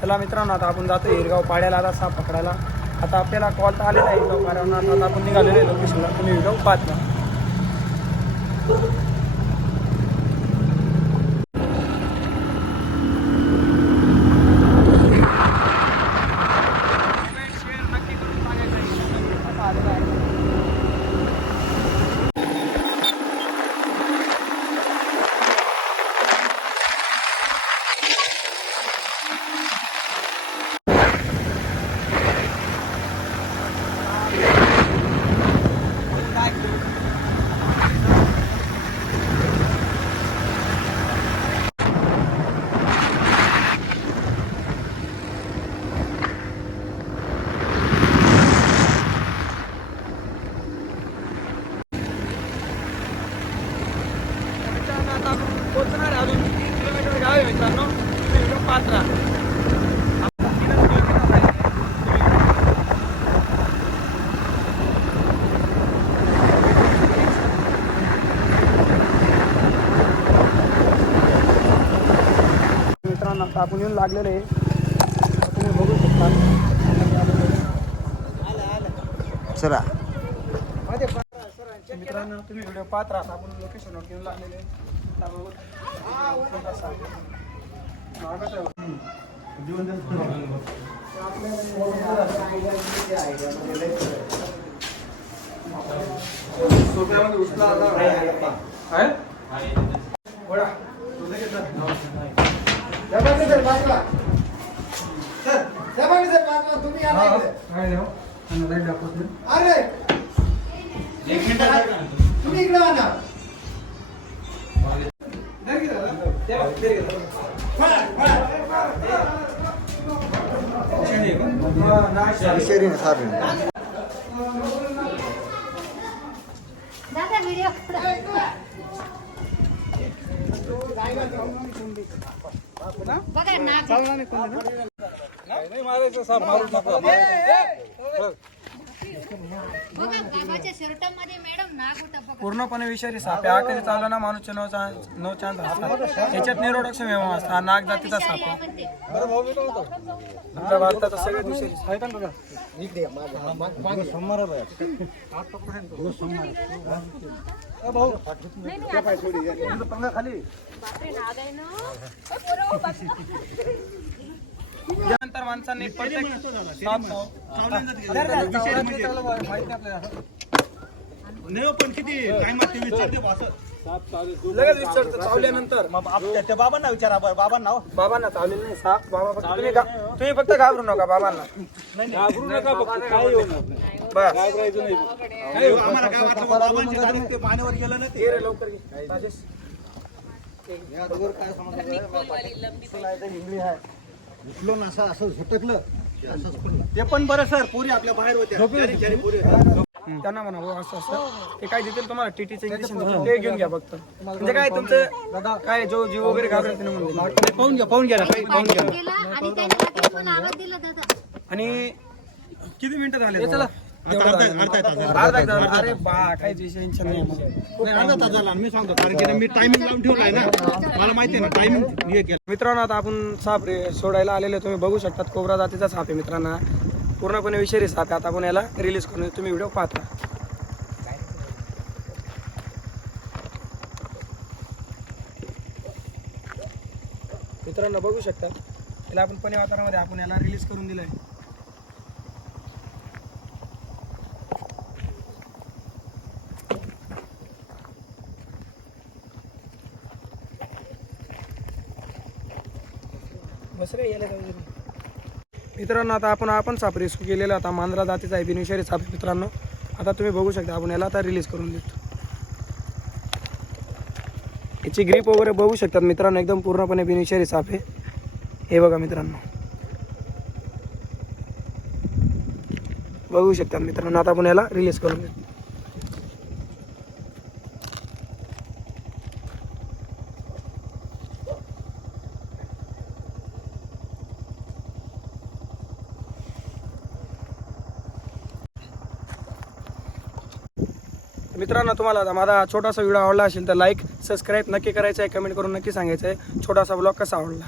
चला मित्रांनो, आता आपण जातो हिरगाव पाड्याला आता साप पकडायला. आता आपल्याला कॉल तर आलेला आहे हिरगाव पाड्यावर. आता आपण निघालेलो आहे लोकेशनला. तुम्ही व्हिडिओ पाहत ना. पोहोचणार आहे अजून 3 किलोमीटर गाव आहे मित्रांनो. व्हिडिओ पाहत राहा. मित्रांनो आता आपण येऊन लागलेलो आहे. तुम्ही बघू शकता. चला मित्रांनो तुम्ही व्हिडिओ पाहत राहा. आपण लोकेशनवर येऊन लागलेले आहे. तुम्ही इकडे आणा. दादा व्हिडिओ बघा ना. बघा बाबाच्या शर्टामध्ये मॅडम नाक होता. पूर्णपणे विषारी साप आहे. आखरी चालला ना माणूसचे 9 चांद असतात. त्याच्यात निरोधक व्यवहार असतात. हा नाग जातीचा साप आहे. आपल्या भारताचा सगळ्यात विषारी साप त्यानंतर माणसांनी प्रत्येक साप पण किती टाइमात लगेच विचारतो चावल्यानंतर. त्या बाबांना विचारा. बाबांना बाबांना चावलेलं नाही साप. बाबा फक्त तुम्ही फक्त घाबरू नका बाबांना. घाबरू नका. काय बस घाबरायचं नाही. आम्हाला काय वाटलं बाबांची गाडी ते पाण्यावर गेलं ना ते. ये रे लवकर ये. राजेश. असं झटकलं ते पण बरं सर. पोरी आपल्या बाहेर होत्या. त्यांना म्हणा हो असं असं ते काय देतील तुम्हाला टीटीचं इंजेक्शन ते घेऊन घ्या फक्त. म्हणजे काय तुमचं काय जो जीव वगैरे घाबरेल त्याने म्हणून पाहून घ्या. पाहून घ्या ना. पाहून घ्या. गेला आणि त्याने हातात मला आवाज दिला दादा. आणि किती मिनिटं झाले चला अर्धा तास झाला. अरे बा काही टेन्शन नाही मग. अर्धा तास झाला. मी सांगतो कारण की मी टायमिंग लावून ठेवलाय ना. मला माहिती आहे ना टायमिंग हे केलं. मित्रांनो आता आपण साप सोडायला आलेले. तुम्ही बघू शकतात कोबरा जातीचा साप आहे मित्रांनो. पूर्णपणे विषारी साप आहे. आता आपण याला रिलीज करून तुम्ही व्हिडिओ पाहता. मित्रांनो बघू शकता याला आपण पणे वातावरणामध्ये आपण याला रिलीज करून दिलंय. बस रे याला मित्रांनो आता आपण साप रेस्क्यू केलेला. आता मांजरा जातीचा आहे. बिनविषारी साप आहे मित्रांनो. आता तुम्ही बघू शकता आपण याला आता रिलीज करून देतो. याची ग्रीप वगैरे बघू शकतात मित्रांनो. एकदम पूर्णपणे बिनविषारी साप आहे. हे बघा मित्रांनो बघू शकतात मित्रांनो. आता आपण याला रिलीज करून देतो. मित्रांनो तुम्हाला माझा छोटासा व्हिडिओ आवडला असेल तर लाईक सबस्क्राईब नक्की करायचं आहे. कमेंट करून नक्की सांगायचं आहे छोटासा ब्लॉग कसा आवडला.